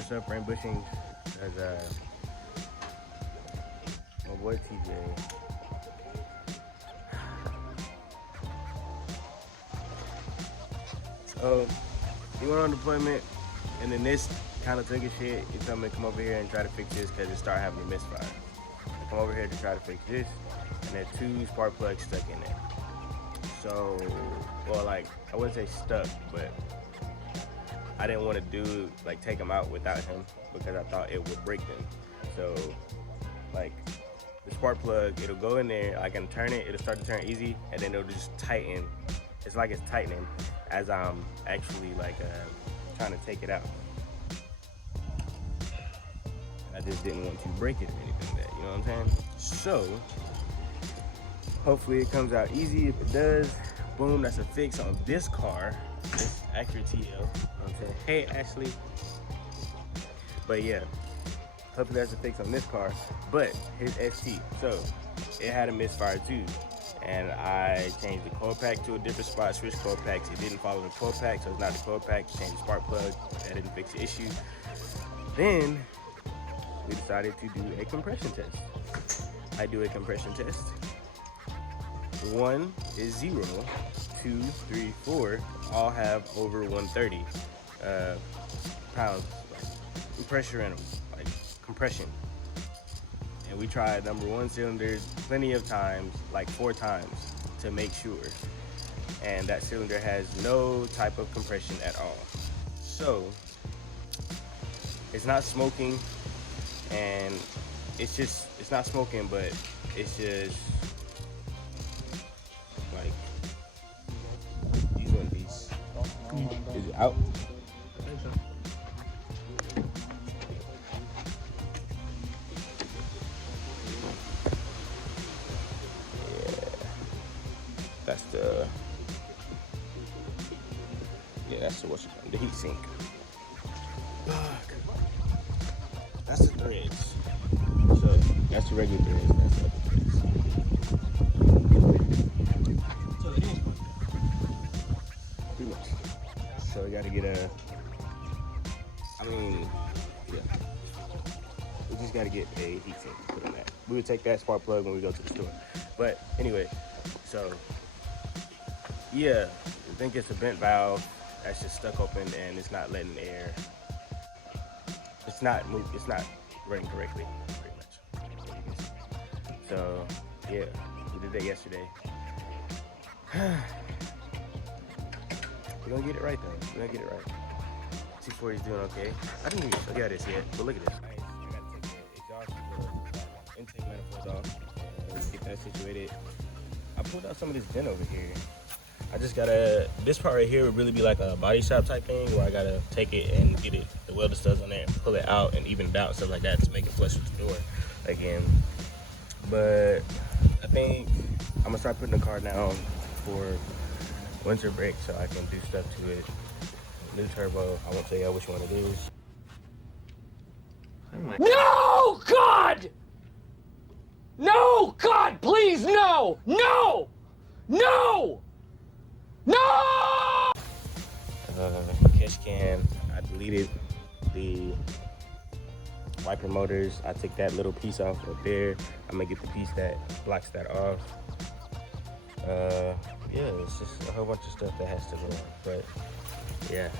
the subframe bushings as my boy TJ. So he went on deployment, and then this kind of took his shit. He told me to come over here and try to fix this because it started having a misfire. I come over here to try to fix this, and there are 2 spark plugs stuck in there. So, well, like, I wouldn't say stuck, but I didn't want to do, like, take them out without him because I thought it would break them. So, like, the spark plug, it'll go in there, I can turn it, it'll start to turn easy, and then it'll just tighten. It's like it's tightening as I'm actually, like, trying to take it out. I just didn't want to break it or anything like that, you know what I'm saying? So, hopefully it comes out easy. If it does, boom, that's a fix on this car. This Acura TL, you know what I'm saying? Hey, Ashley. But yeah, hopefully that's a fix on this car. But his ST, so it had a misfire too. And I changed the coil pack to a different spot, switched coil packs. It didn't follow the coil pack, so it's not the coil pack. Changed the spark plug, that didn't fix the issue. Then we decided to do a compression test. I do a compression test. 1 is 0, 2, 3, 4, all have over 130 pounds of pressure in them, like compression. And we tried number 1 cylinders plenty of times, like 4 times, to make sure. And that cylinder has no type of compression at all. So it's not smoking, and it's not smoking, but it's just like, these one piece. Is it out? I think so. That's the heat sink. Fuck. That's the threads. So that's the regular threads. That's the other threads. So it is pretty much. So we gotta get we just gotta get a heat sink to put on that. We would take that spark plug when we go to the store. But anyway, so yeah, I think it's a bent valve that's just stuck open and it's not letting air. It's not running correctly, pretty much. So yeah, we did that yesterday. We're gonna get it right though. We're gonna get it right. T40's doing okay. I didn't even show you this yet, but look at this. Nice. I gotta take the exhaust intake manifolds off and get that situated. I pulled out some of this vent over here. I just gotta, this part right here would really be like a body shop type thing where I gotta take it and get it, the welder studs on there, and pull it out and even it out and stuff like that to make it flush with the door again. But I think I'm gonna start putting the car down for winter break so I can do stuff to it. New turbo, I won't tell you which one it is. No, God! No, God, please, no! No! No! No! Catch can, I deleted the wiper motors. I took that little piece off up there. I'm gonna get the piece that blocks that off. Yeah, it's just a whole bunch of stuff that has to go on, but yeah.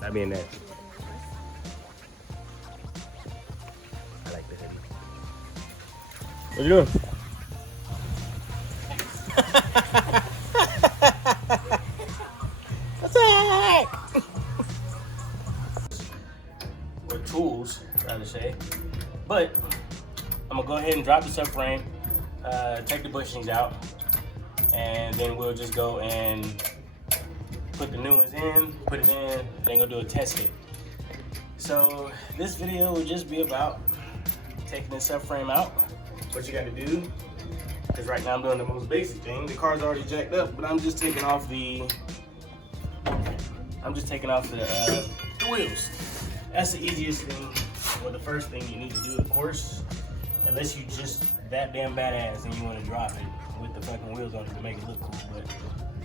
That being that, I like the hoodie. What you doing? What's that? Or tools, rather say. But I'm gonna go ahead and drop the subframe, take the bushings out, and then we'll just go and put the new ones in, put it in, then go do a test hit. So this video will just be about taking the subframe out, what you gotta do, because right now I'm doing the most basic thing. The car's already jacked up, but I'm just taking off the wheels. That's the easiest thing, or the first thing you need to do, of course, unless you just that damn badass and you want to drop it with the fucking wheels on it to make it look cool. But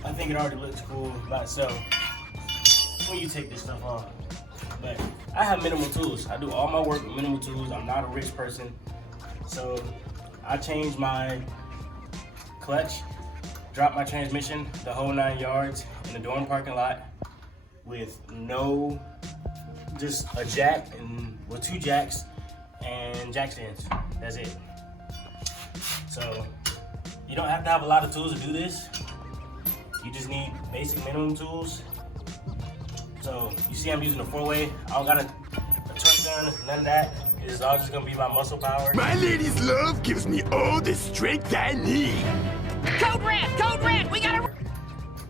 I think it already looks cool by itself when you take this stuff off. But I have minimal tools. I do all my work with minimal tools. I'm not a rich person. So I changed my clutch, dropped my transmission, the whole 9 yards in the dorm parking lot with no, just a jack and with 2 jacks and jack stands. That's it. So you don't have to have a lot of tools to do this. You just need basic minimum tools. So you see I'm using a 4-way. I don't got a torque gun, none of that. It's all just gonna be my muscle power. My lady's love gives me all the strength I need. Code red, we gotta...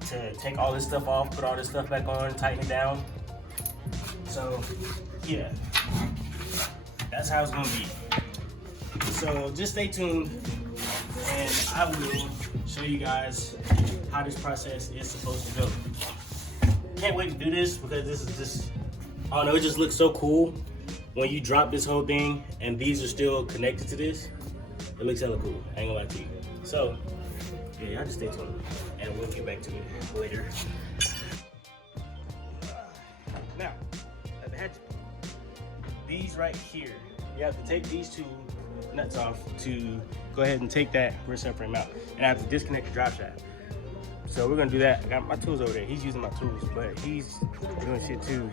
To take all this stuff off, put all this stuff back on, tighten it down. So yeah, that's how it's gonna be. So just stay tuned and I will show you guys how this process is supposed to go. Can't wait to do this because this is just, I don't know, it just looks so cool when you drop this whole thing and these are still connected to this. It looks hella cool, I ain't gonna lie to you. So yeah, y'all just stay tuned and we'll get back to it later. Now, at the hatch, these right here, you have to take these 2 nuts off to go ahead and take that rear subframe out. And I have to disconnect the drive shaft. So we're gonna do that. I got my tools over there. He's using my tools, but he's doing shit too.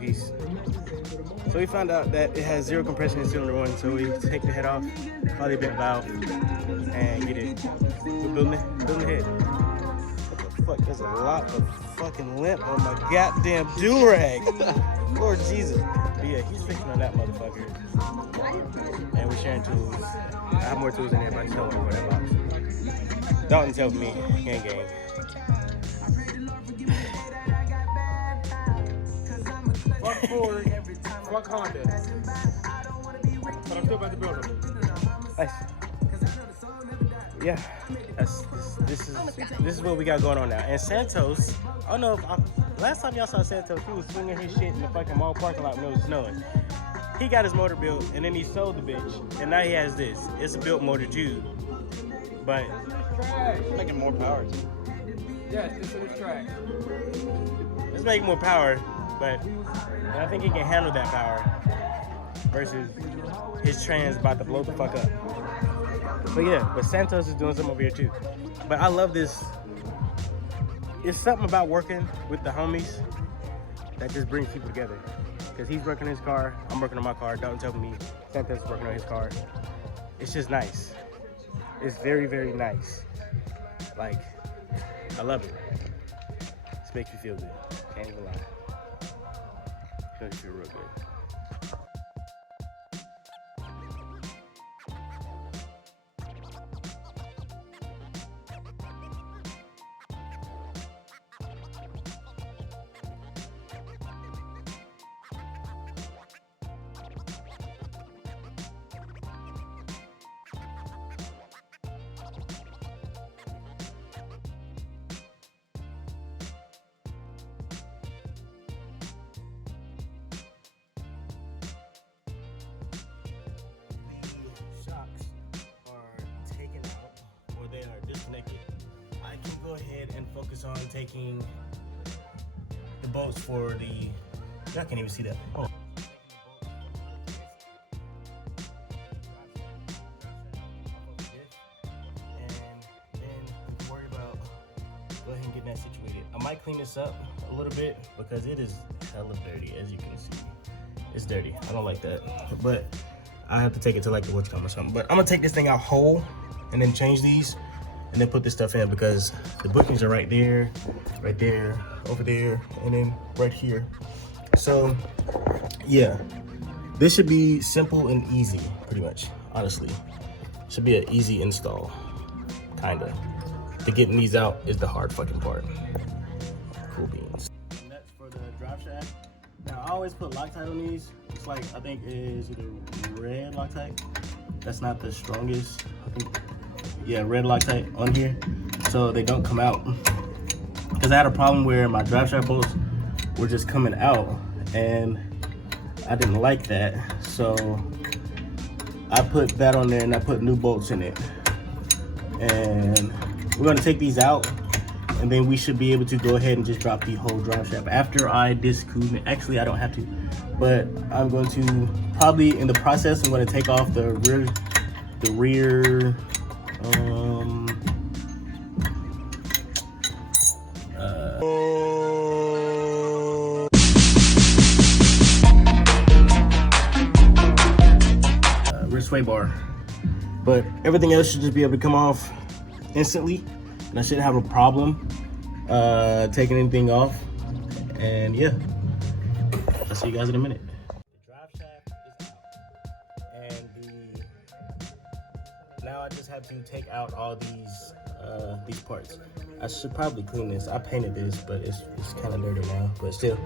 So we found out that it has 0 compression in cylinder 1. So we take the head off, poly bent valve, and get it. We're building the head. What the fuck? There's a lot of fucking lint on my goddamn do-rag. Lord Jesus. But yeah, he's fixing on that motherfucker. And we're sharing tools. I have more tools in there, but I just don't want to wear that box. Dalton tells me, gang. Fuck Ford, fuck Honda. But I'm still about to build them. Nice. Yeah, this is what we got going on now. And Santos, I don't know if last time y'all saw Santos, he was swinging his shit in the fucking mall parking lot when it was snowing. He got his motor built and then he sold the bitch, and now he has this. It's a built motor too, but It's making more power. Yes, this is track. it's making more power, but I think he can handle that power versus his trans about to blow the fuck up. But yeah, but Santos is doing something over here too. But I love this. It's something about working with the homies that just brings people together. Because he's working his car, I'm working on my car, Dalton's helping me, Santos is working on his car. It's just nice. It's very, very nice. Like, I love it. This makes me feel good. Can't even lie. It makes me feel real good. I can go ahead and focus on taking the bolts for the, y'all can't even see that. Oh. And then we can worry about go ahead and getting that situated. I might clean this up a little bit because it is hella dirty, as you can see. It's dirty, I don't like that. But I have to take it to like the whatcom or something. But I'm gonna take this thing out whole and then change these and then put this stuff in because the bookings are right there, over there, and then right here. So yeah, this should be simple and easy, pretty much, honestly. Should be an easy install, kinda. The getting these out is the hard fucking part. Cool beans. And that's for the drive shaft. Now I always put Loctite on these. It's like, I think is it a red Loctite? That's not the strongest, I think. Yeah, red Loctite on here, so they don't come out. Because I had a problem where my drive shaft bolts were just coming out, and I didn't like that. So I put that on there, and I put new bolts in it. And we're gonna take these out and then we should be able to go ahead and just drop the whole drive shaft after I discount. Actually, I don't have to, but I'm going to probably in the process. I'm going to take off the rear rear sway bar, but everything else should just be able to come off instantly, and I shouldn't have a problem taking anything off. And yeah, I'll see you guys in a minute. The drive shaft is out, and now I just have to take out all these parts. I should probably clean this. I painted this, but it's kind of dirty now, but still.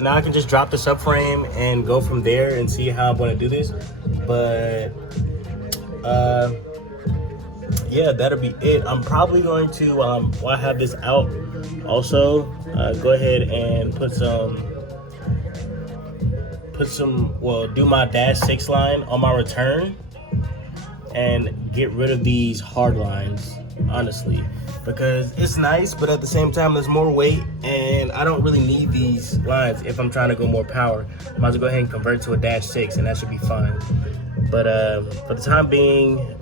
Now I can just drop the subframe and go from there and see how I'm going to do this. But yeah, that'll be it. I'm probably going to while I have this out also go ahead and put some do my -6 line on my return and get rid of these hard lines, honestly, because it's nice, but at the same time there's more weight and I don't really need these lines if I'm trying to go more power. I might as well go ahead and convert to a -6 and that should be fine. But for the time being,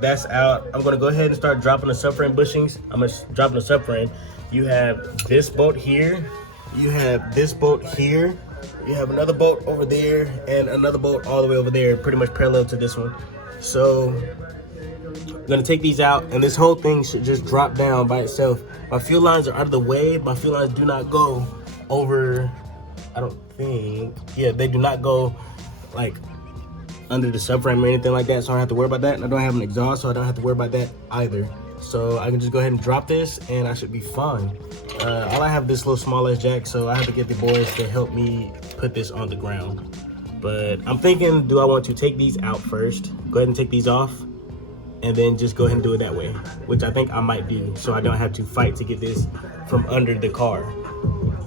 that's out. I'm gonna go ahead and start dropping the subframe bushings. I'm gonna drop the subframe. You have this bolt here, you have this bolt here, you have another bolt over there, and another bolt all the way over there, pretty much parallel to this one. So I'm gonna take these out, and this whole thing should just drop down by itself. My fuel lines are out of the way. My fuel lines do not go over, I don't think, yeah, they do not go like under the subframe or anything like that, so I don't have to worry about that. And I don't have an exhaust, so I don't have to worry about that either. So I can just go ahead and drop this and I should be fine. All I have this little small ass jack, so I have to get the boys to help me put this on the ground. But I'm thinking, do I want to take these out first, go ahead and take these off, and then just go ahead and do it that way, which I think I might do, so I don't have to fight to get this from under the car.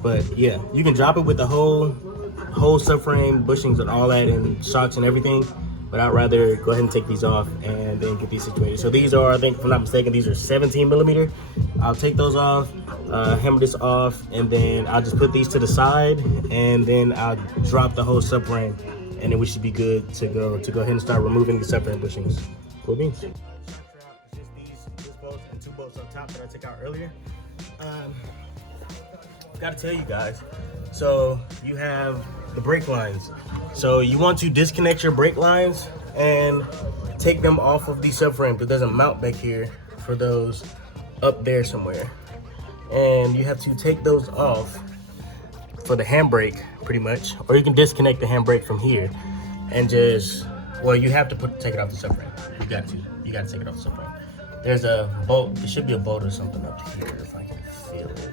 But yeah, you can drop it with the whole subframe, bushings and all that, and shocks and everything, but I'd rather go ahead and take these off and then get these situated. So these are, I think if I'm not mistaken, these are 17mm. I'll take those off, hammer this off, and then I'll just put these to the side, and then I'll drop the whole subframe, and then we should be good to go ahead and start removing the subframe bushings. Cool beans. Just this bolt and 2 bolts on top that I took out earlier. Gotta tell you guys, so you have the brake lines. So you want to disconnect your brake lines and take them off of the subframe, because there's a mount back here for those up there somewhere. And you have to take those off for the handbrake pretty much, or you can disconnect the handbrake from here and just, well, you have to take it off the subframe. You got to take it off the subframe. There's a bolt, there should be a bolt or something up here if I can feel it.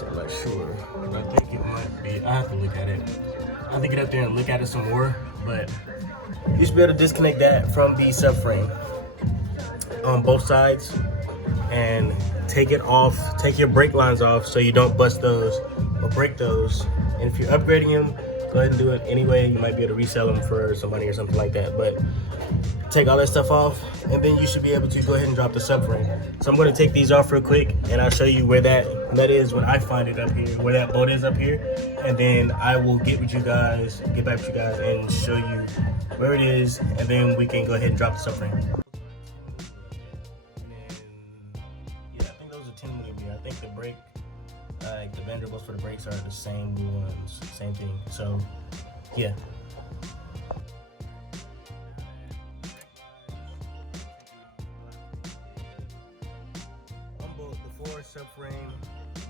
I'm not sure, but I think it might be. I have to look at it. I have to get up there and look at it some more, but you should be able to disconnect that from the subframe on both sides and take it off, take your brake lines off so you don't bust those or break those. And if you're upgrading them, go ahead and do it anyway. You might be able to resell them for some money or something like that, but take all that stuff off, and then you should be able to go ahead and drop the subframe. So I'm going to take these off real quick, and I'll show you where that is when I find it up here, where that bolt is up here, and then I will get with you guys, get back with you guys, and show you where it is, and then we can go ahead and drop the subframe. And then, yeah, I think those are 10mm. I think the brake, like the vanderbolts for the brakes are the same ones, same thing. So yeah. Subframe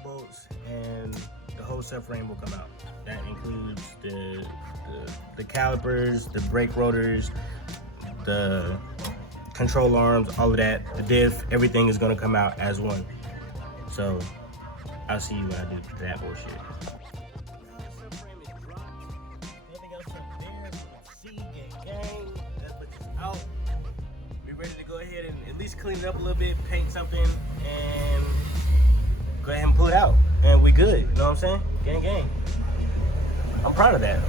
bolts, and the whole subframe will come out. That includes the calipers, the brake rotors, the control arms, all of that, the diff, everything is going to come out as one. So I'll see you when I do that bullshit. Subframe is dropped. Nothing else up there. See, gang, that puts us out. We're ready to go ahead and at least clean it up a little bit, paint something, and go ahead and pull it out, and we good. You know what I'm saying? Gang, gang. I'm proud of that.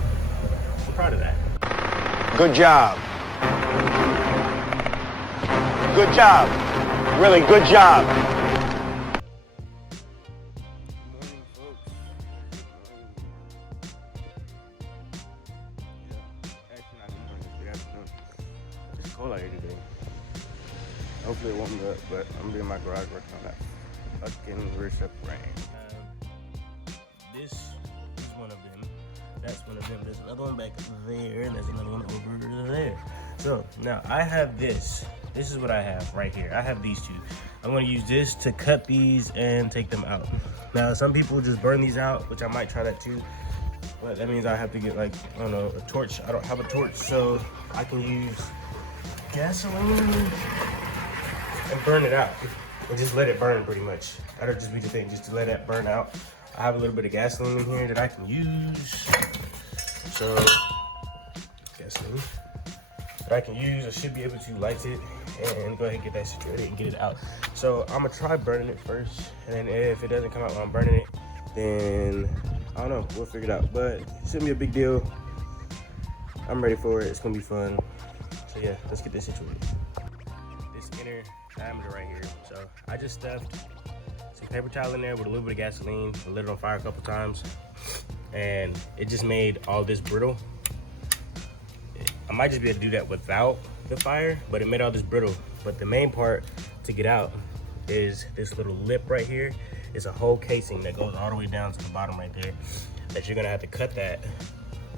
I'm proud of that. Good job. Good job. Really good job. Good morning, folks. Yeah, actually not good morning. Good afternoon. It's cold out here today. Hopefully it won't be up, but I'm gonna be in my garage working on that fucking worship rain. This is one of them. That's one of them. There's another one back there, and there's another one over there. So now I have this. This is what I have right here. I have these two. I'm gonna use this to cut these and take them out. Now some people just burn these out, which I might try that too. But that means I have to get like, I don't know, a torch. I don't have a torch, so I can use gasoline and burn it out. And just let it burn pretty much. That'll just be the thing, just to let it burn out. I have a little bit of gasoline in here that I can use. So, gasoline that I can use. I should be able to light it and go ahead and get that situated and get it out. So I'm gonna try burning it first, and then if it doesn't come out while I'm burning it, then I don't know, we'll figure it out. But it shouldn't be a big deal. I'm ready for it. It's gonna be fun. So yeah, let's get this situated. This inner diameter right here. So I just stuffed some paper towel in there with a little bit of gasoline, lit it on fire a couple times, and it just made all this brittle. I might just be able to do that without the fire, but it made all this brittle. But the main part to get out is this little lip right here. It's a whole casing that goes all the way down to the bottom right there, that you're gonna have to cut that.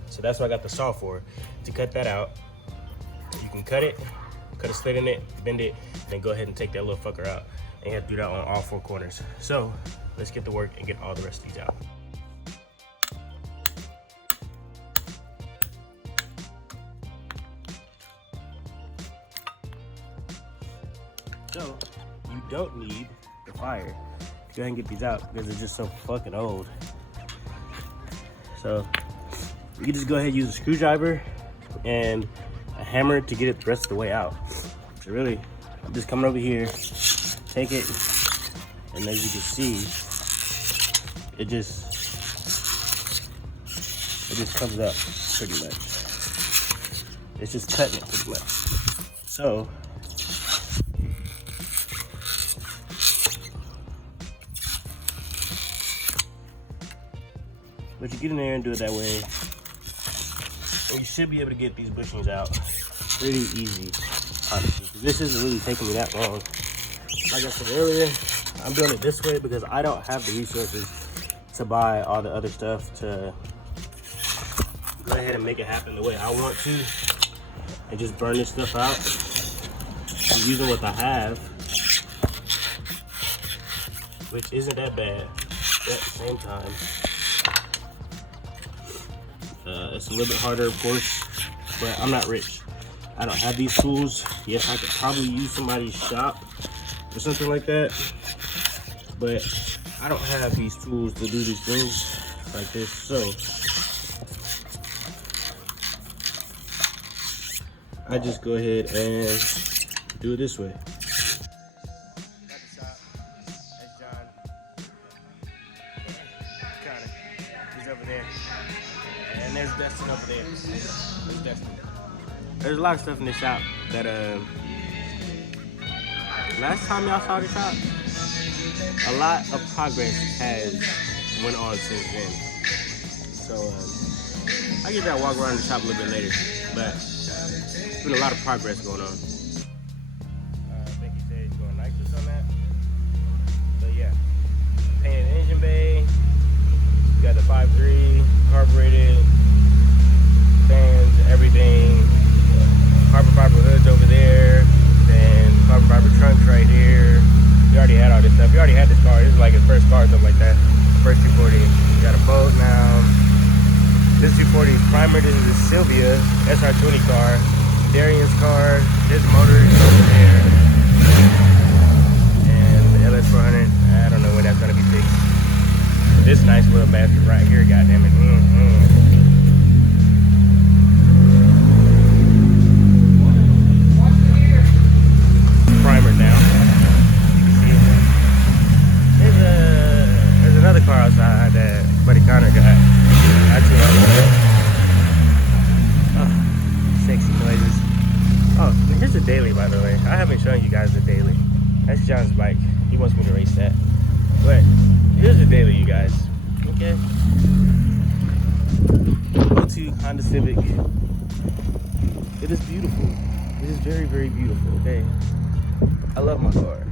So that's what I got the saw for, to cut that out. You can cut it, cut a slit in it, bend it, and then go ahead and take that little fucker out. And you have to do that on all four corners. So let's get to work and get all the rest of these out. So you don't need the fire to go ahead and get these out because they're just so fucking old. So you can just go ahead and use a screwdriver and a hammer to get it the rest of the way out. So really, I'm just coming over here, take it, and as you can see, it just comes up pretty much. It's just cutting it pretty much. So but you get in there and do it that way, and you should be able to get these bushings out pretty easy, honestly. This isn't really taking me that long. Like I said earlier, I'm doing it this way because I don't have the resources to buy all the other stuff to go ahead and make it happen the way I want to, and just burn this stuff out. I'm using what I have, which isn't that bad, but at the same time, it's a little bit harder, of course, but I'm not rich. I don't have these tools. Yes, I could probably use somebody's shop or something like that, but I don't have these tools to do these things like this. So I just go ahead and do it this way. He's over there. And there's Dustin over there. There's Dustin. There's a lot of stuff in this shop that last time y'all saw the shop, a lot of progress has went on since then. So I get that walk around the shop a little bit later, but there's been a lot of progress going on. I think he said he's going nitrous on that. But yeah, painted the engine bay. You got the 5.3 carbureted, fans, everything. Carbon fiber hoods over there, then carbon fiber trunks right here. You already had all this stuff. You already had this car. This is like his first car, something like that. First 240. You got a boat now. This 240 is primer. This is a Sylvia SR20 car. Darian's car. This motor is over there. And the LS400. I don't know when that's gonna be fixed. This nice little bastard right here, goddamn it. Primer now. You can see it. There's another car outside that Buddy Connor got. Not too long ago. Here's the daily, by the way. I haven't shown you guys the daily. That's John's bike. He wants me to race that. But here's the daily, you guys. Okay. 02 Honda Civic. It is beautiful. It is very, very beautiful. Okay. I love my car.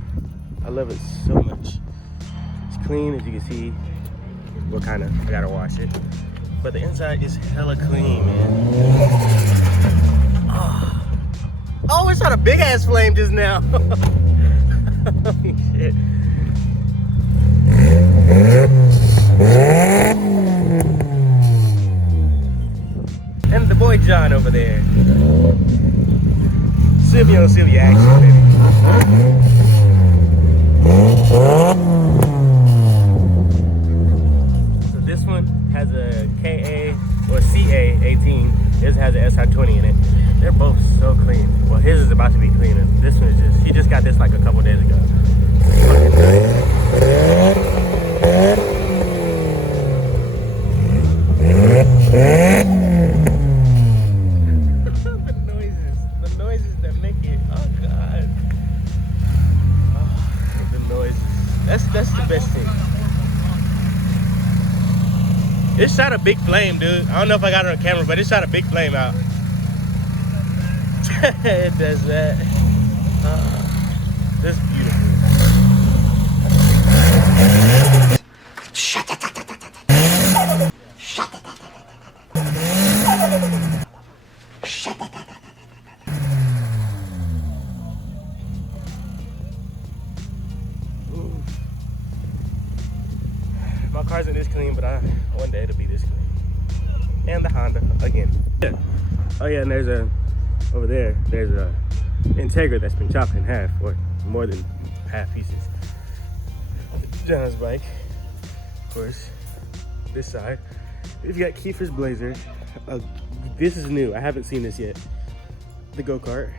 I love it so much. It's clean, as you can see. Well, kind of. I gotta wash it. But the inside is hella clean, man. Oh, it shot a big ass flame just now. Holy shit. And the boy John over there. Sylvia on Sylvia action, baby. So this one has a KA or CA 18. This has an SR20 in it. They're both so clean. Well, his is about to be cleaner. This one is just, he just got this like a couple days ago. the noises that make it, oh God. Oh, the noises. That's the best thing. It shot a big flame, dude. I don't know if I got it on camera, but it shot a big flame out. It does that. That's beautiful. Shut up. Shut up. Shut up. Ooh. My car isn't this clean, but one day it'll be this clean. And the Honda again. Yeah. Oh yeah, and there's over there, there's a Integra that's been chopped in half, or more than half pieces. John's bike, of course, this side. We've got Kiefer's Blazer. This is new, I haven't seen this yet. The go-kart.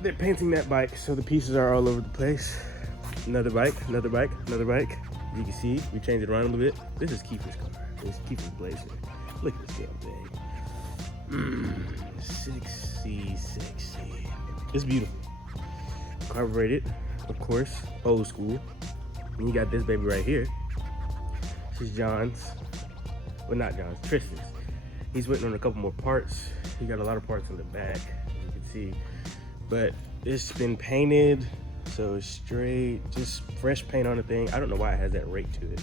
They're painting that bike, so the pieces are all over the place. Another bike, another bike, another bike. You can see, we changed it around a little bit. This is Kiefer's car, this is Kiefer's Blazer. Look at this damn thing. Sexy. It's beautiful. Carbureted, of course, old school. And you got this baby right here. This is John's. Well, not John's, Tristan's. He's waiting on a couple more parts. He got a lot of parts in the back, as you can see. But it's been painted, so it's straight, just fresh paint on the thing. I don't know why it has that rake to it.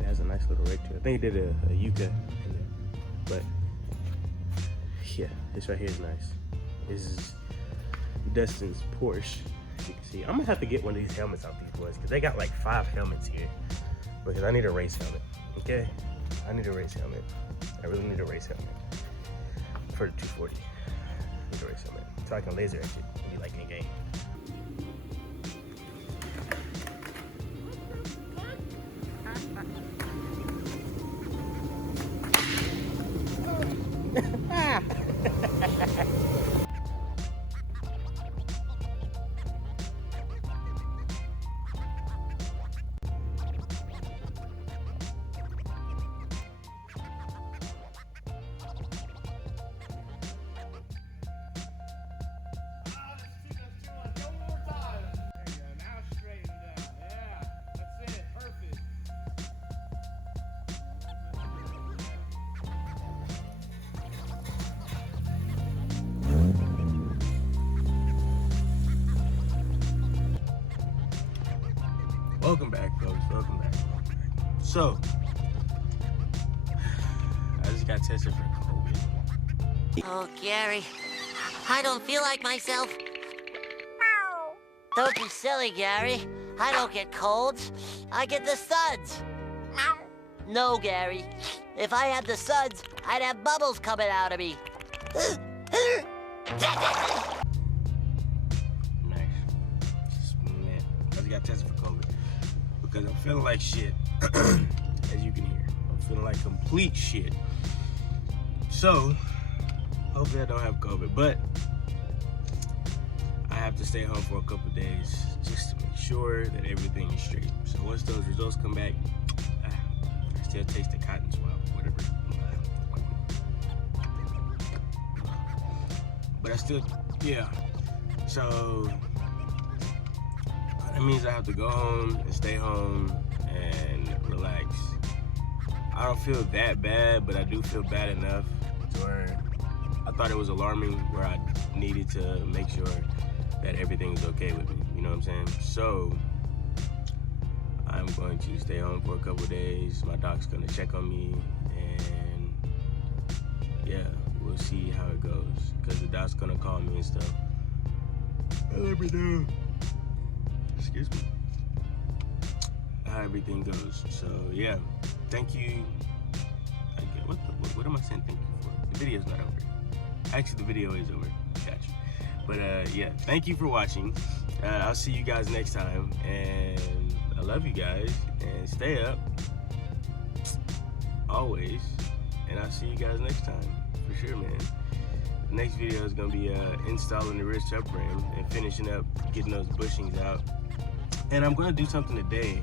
It has a nice little rake to it. I think it did a Yucca in there. But yeah, this right here is nice. This is Dustin's Porsche, as you can see. I'm gonna have to get one of these helmets out these boys, because they got like 5 helmets here. Because I need a race helmet, okay? I need a race helmet. I really need a race helmet for the 240. I need a race helmet, so I can laser etch it and be like in a game. Welcome back, folks. Welcome back. So, I just got tested for COVID. Oh, Gary, I don't feel like myself. Don't be silly, Gary. I don't get colds. I get the suds. No, Gary. If I had the suds, I'd have bubbles coming out of me. Man, I just got tested for COVID because I'm feeling like shit, as you can hear. I'm feeling like complete shit. So, hopefully I don't have COVID, but I have to stay home for a couple days just to make sure that everything is straight. So once those results come back, I still taste the cotton swab, whatever. But I still, yeah, so that means I have to go home and stay home and relax. I don't feel that bad, but I do feel bad enough to where I thought it was alarming, where I needed to make sure that everything's okay with me, you know what I'm saying? So I'm going to stay home for a couple of days. My doc's gonna check on me, and yeah, we'll see how it goes, because the doc's gonna call me and stuff and let me know, excuse me, how everything goes. So yeah, thank you. What am I saying thank you for? The video's not over. Actually, the video is over. Gotcha. But yeah, thank you for watching. I'll see you guys next time, and I love you guys, and stay up always, and I'll see you guys next time for sure, man. The next video is gonna be installing the rear subframe and finishing up getting those bushings out, and I'm gonna do something today